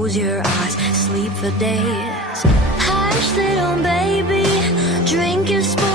close your eyes, sleep for days. Hush, little baby, drink your spoon.